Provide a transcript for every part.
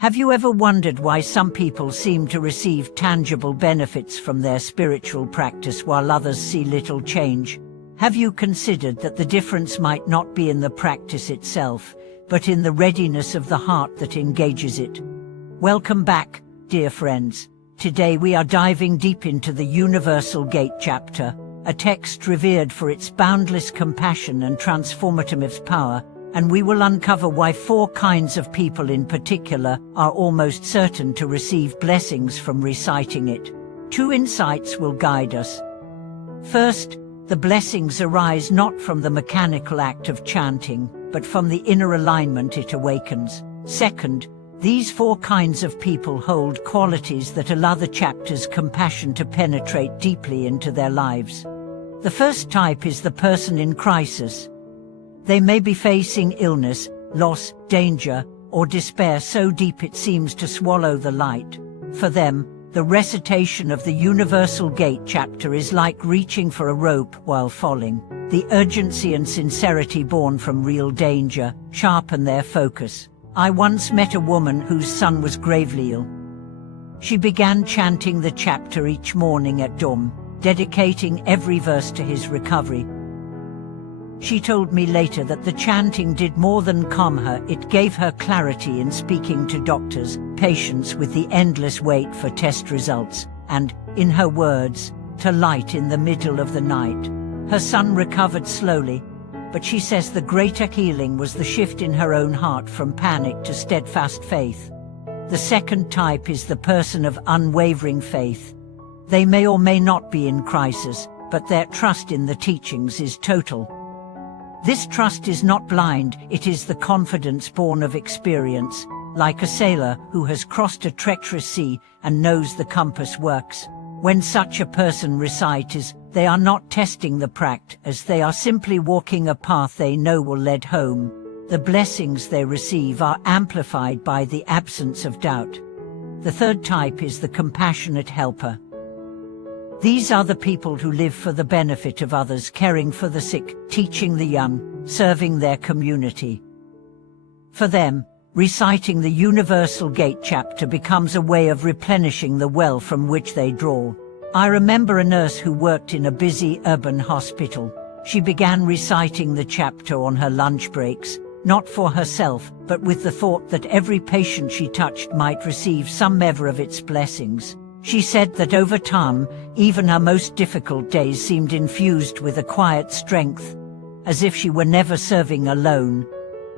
Have you ever wondered why some people seem to receive tangible benefits from their spiritual practice while others see little change? Have you considered that the difference might not be in the practice itself, but in the readiness of the heart that engages it? Welcome back, dear friends. Today we are diving deep into the Universal Gate chapter, a text revered for its boundless compassion and transformative power, and we will uncover why 4 kinds of people in particular are almost certain to receive blessings from reciting it. 2 insights will guide us. First, the blessings arise not from the mechanical act of chanting, but from the inner alignment it awakens. Second, these 4 kinds of people hold qualities that allow the chapter's compassion to penetrate deeply into their lives. The first type is the person in crisis. They may be facing illness, loss, danger, or despair so deep it seems to swallow the light. For them, the recitation of the Universal Gate chapter is like reaching for a rope while falling. The urgency and sincerity born from real danger sharpen their focus. I once met a woman whose son was gravely ill. She began chanting the chapter each morning at dawn, dedicating every verse to his recovery. She told me later that the chanting did more than calm her, it gave her clarity in speaking to doctors, patience with the endless wait for test results, and, in her words, to light in the middle of the night. Her son recovered slowly, but she says the greater healing was the shift in her own heart from panic to steadfast faith. The second type is the person of unwavering faith. They may or may not be in crisis, but their trust in the teachings is total. This trust is not blind, it is the confidence born of experience, like a sailor who has crossed a treacherous sea and knows the compass works. When such a person recites, they are not testing the practice, they are simply walking a path they know will lead home. The blessings they receive are amplified by the absence of doubt. The third type is the compassionate helper. These are the people who live for the benefit of others, caring for the sick, teaching the young, serving their community. For them, reciting the Universal Gate chapter becomes a way of replenishing the well from which they draw. I remember a nurse who worked in a busy urban hospital. She began reciting the chapter on her lunch breaks, not for herself, but with the thought that every patient she touched might receive some measure of its blessings. She said that over time, even her most difficult days seemed infused with a quiet strength, as if she were never serving alone.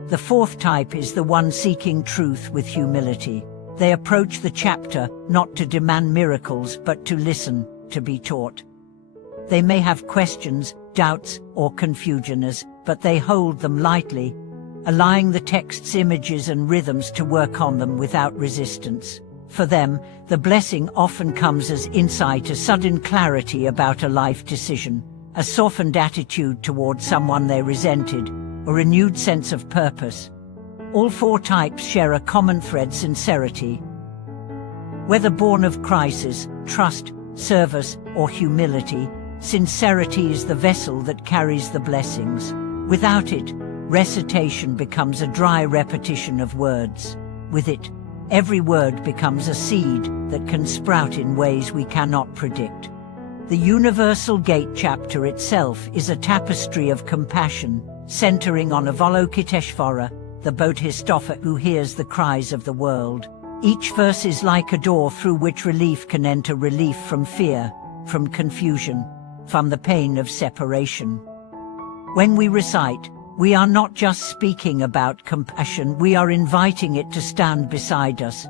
The fourth type is the one seeking truth with humility. They approach the chapter not to demand miracles but to listen, to be taught. They may have questions, doubts, or confusions, but they hold them lightly, allowing the text's images and rhythms to work on them without resistance. For them, the blessing often comes as insight, a sudden clarity about a life decision, a softened attitude toward someone they resented, a renewed sense of purpose. All 4 types share a common thread: sincerity. Whether born of crisis, trust, service, or humility, sincerity is the vessel that carries the blessings. Without it, recitation becomes a dry repetition of words. With it, every word becomes a seed that can sprout in ways we cannot predict. The Universal Gate chapter itself is a tapestry of compassion, centering on Avalokiteshvara, the Bodhisattva who hears the cries of the world. Each verse is like a door through which relief can enter: relief from fear, from confusion, from the pain of separation. When we recite, we are not just speaking about compassion, we are inviting it to stand beside us.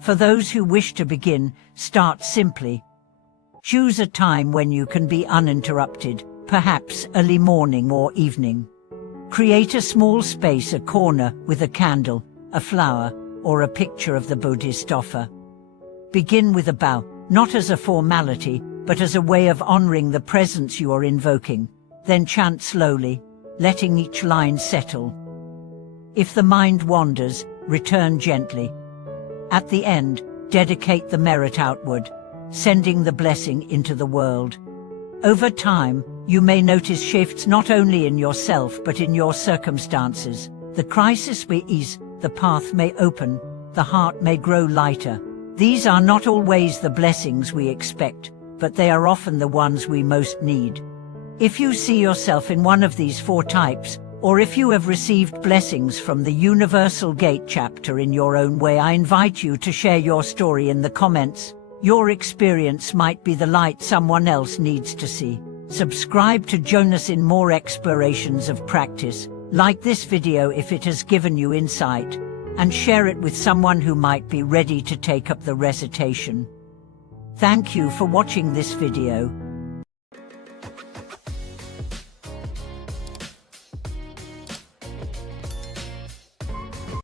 For those who wish to begin, start simply. Choose a time when you can be uninterrupted, perhaps early morning or evening. Create a small space, a corner, with a candle, a flower, or a picture of the Bodhisattva. Begin with a bow, not as a formality, but as a way of honoring the presence you are invoking. Then chant slowly, letting each line settle. If the mind wanders, return gently. At the end, dedicate the merit outward, sending the blessing into the world. Over time, you may notice shifts not only in yourself but in your circumstances. The crisis may ease, the path may open, the heart may grow lighter. These are not always the blessings we expect, but they are often the ones we most need. If you see yourself in one of these 4 types, or if you have received blessings from the Universal Gate chapter in your own way, I invite you to share your story in the comments. Your experience might be the light someone else needs to see. Subscribe to join us in more explorations of practice. Like this video if it has given you insight, and share it with someone who might be ready to take up the recitation. Thank you for watching this video.